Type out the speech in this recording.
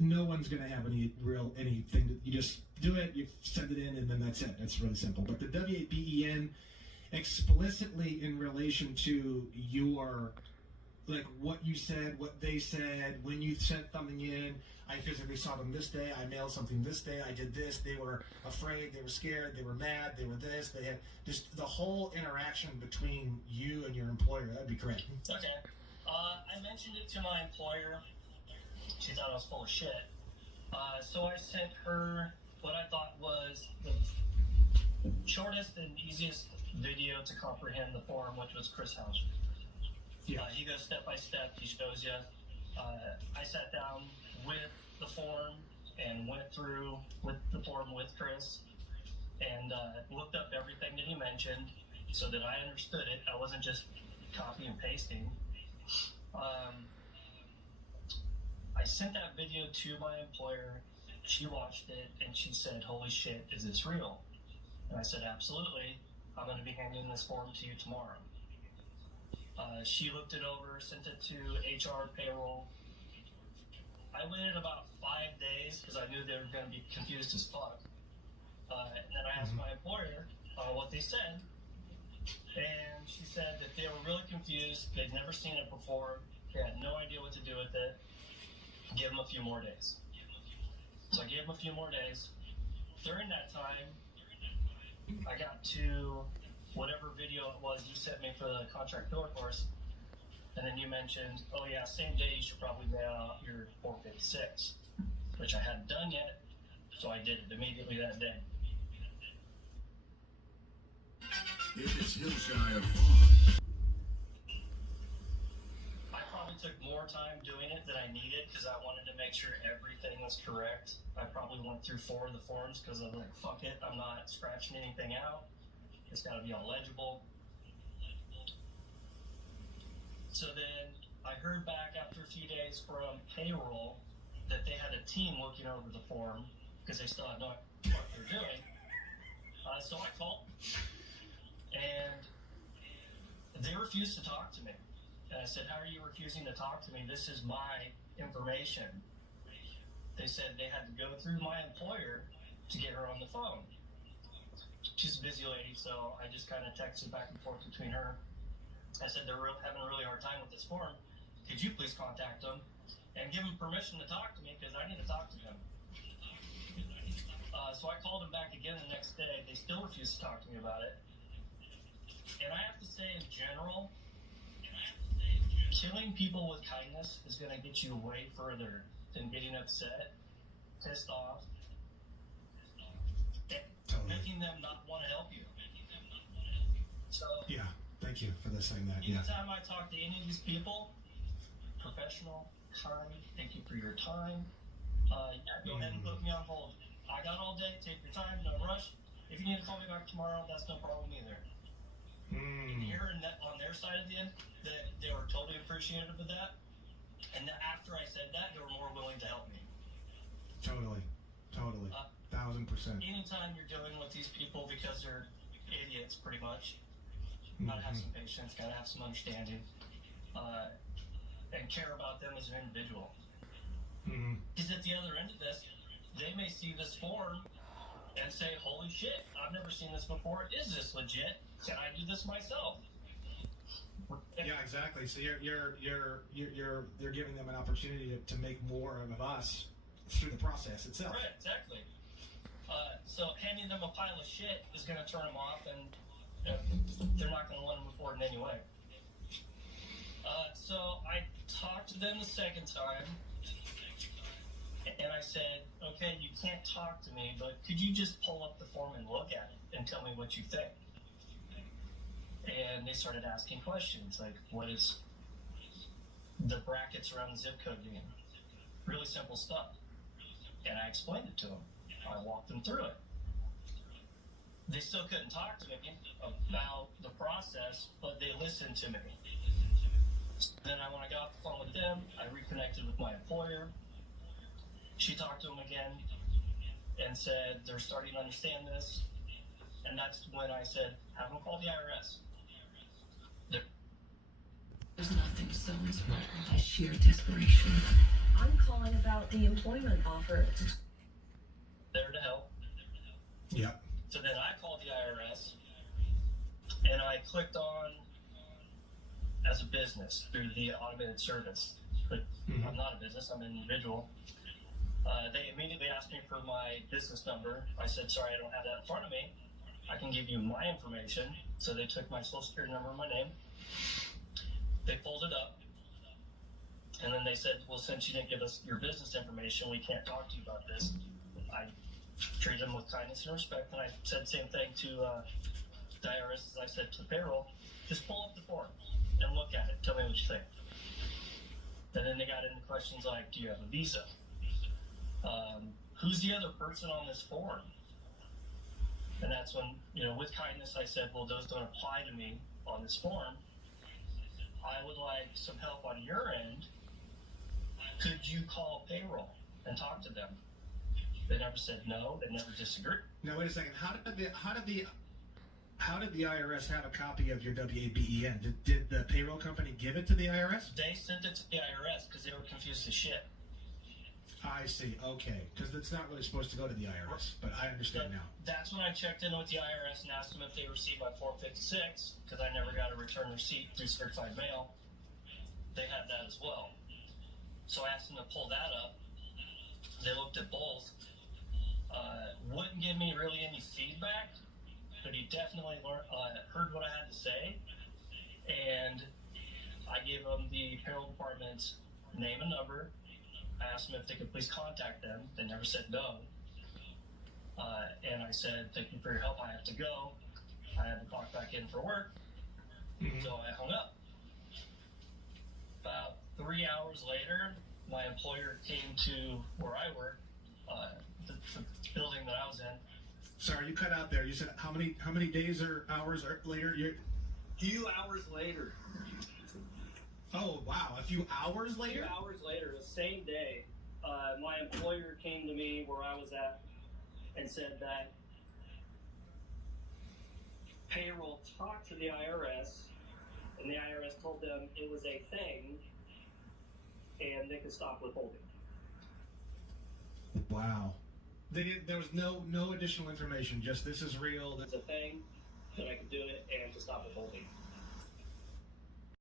no one's going to have anything. You just do it, you send it in, and then that's it. That's really simple. But the W8BEN explicitly in relation to your, like what you said, what they said, when you sent something in, I physically saw them this day, I mailed something this day, I did this, they were afraid, they were scared, they were mad, they were this, they had just the whole interaction between you and your employer. That'd be great. Okay. I mentioned it to my employer. She thought I was full of shit. So I sent her what I thought was the shortest and easiest video to comprehend the form, which was Chris Hauser. Yeah. He goes step by step. He shows you. I sat down with the form and went through with the form with Chris and looked up everything that he mentioned so that I understood it. I wasn't just copy and pasting. I sent that video to my employer. She watched it and she said, "Holy shit, is this real?" And I said, "Absolutely. I'm going to be handing this form to you tomorrow." She looked it over, sent it to HR payroll. I waited about 5 days because I knew they were going to be confused as fuck. And then I asked my employer what they said. And she said that they were really confused. They'd never seen it before. They had no idea what to do with it. Give them a few more days. So I gave them a few more days. During that time, I got to whatever video it was you sent me for the contract door course. And then you mentioned, oh yeah, same day you should probably mail out your 456, which I hadn't done yet. So I did it immediately that day. If it's Hillshire Farm. I probably took more time doing it than I needed because I wanted to make sure everything was correct. I probably went through 4 of the forms because I was like, fuck it, I'm not scratching anything out. It's got to be all legible. So then I heard back after a few days from payroll that they had a team looking over the form because they still had no idea what they're doing. So I called and they refused to talk to me. And I said, "How are you refusing to talk to me? This is my information." They said they had to go through my employer to get her on the phone. She's a busy lady, so I just kind of texted back and forth between her. I said, "They're having a really hard time with this form. Could you please contact them and give them permission to talk to me because I need to talk to them?" So I called them back again the next day. They still refused to talk to me about it. And I have to say, in general, killing people with kindness is going to get you way further than getting upset, pissed off, and making them not want to help you. So yeah, thank you for saying that. Anytime I talk to any of these people, professional, kind, thank you for your time. Go ahead and put me on hold. I got all day. Take your time. No rush. If you need to call me back tomorrow, that's no problem either. And hearing that on their side of the end, that they were totally appreciative of that, and that after I said that, they were more willing to help me. Totally. 1000%. Anytime you're dealing with these people because they're idiots, pretty much, gotta have some patience, gotta have some understanding, and care about them as an individual. Because at the other end of this, they may see this form and say, "Holy shit, I've never seen this before. Is this legit? Can I do this myself?" Yeah, exactly. So you're giving them an opportunity to make more of us through the process itself. Right, exactly. So handing them a pile of shit is going to turn them off, and they're not going to want to move forward in any way. So I talked to them the second time, and I said, "Okay, you can't talk to me, but could you just pull up the form and look at it and tell me what you think?" And they started asking questions like, what is the brackets around the zip code mean? Really simple stuff. And I explained it to them. I walked them through it. They still couldn't talk to me about the process, but they listened to me. Then when I got off the phone with them, I reconnected with my employer. She talked to them again and said they're starting to understand this. And that's when I said, have them call the IRS. There's nothing so inspiring as sheer desperation. I'm calling about the employment offer. There to help. Yep. So then I called the IRS and I clicked on as a business through the automated service. But I'm not a business, I'm an individual. They immediately asked me for my business number. I said, sorry, I don't have that in front of me. I can give you my information. So they took my social security number and my name. They pulled it up. And then they said, well, since you didn't give us your business information, we can't talk to you about this. I treated them with kindness and respect. And I said the same thing to the IRS as I said to the payroll. Just pull up the form and look at it. Tell me what you think. And then they got into questions like, do you have a visa? Who's the other person on this form? And that's when, with kindness, I said, well, those don't apply to me on this form. I would like some help on your end. Could you call payroll and talk to them? They never said no. They never disagreed. Now wait a second. How did the IRS have a copy of your W8BEN? Did the payroll company give it to the IRS? They sent it to the IRS because they were confused as shit. I see. Okay, because it's not really supposed to go to the IRS, but I understand now. That's when I checked in with the IRS and asked them if they received my Form 56 because I never got a return receipt through certified mail. They had that as well. So I asked them to pull that up. They looked at both. Wouldn't give me really any feedback, but he definitely heard what I had to say. And I gave him the payroll department's name and number. I asked them if they could please contact them. They never said no. And I said, thank you for your help. I have to go. I had to clock back in for work. So I hung up. About 3 hours later, my employer came to where I work, the building that I was in. Sorry, you cut out there. You said how many days or hours later? Few hours later. Oh wow! A few hours later. Few hours later, the same day, my employer came to me where I was at and said that payroll talked to the IRS, and the IRS told them it was a thing, and they could stop withholding. Wow. There was no additional information. Just this is real. It's a thing that I could do it and to stop withholding.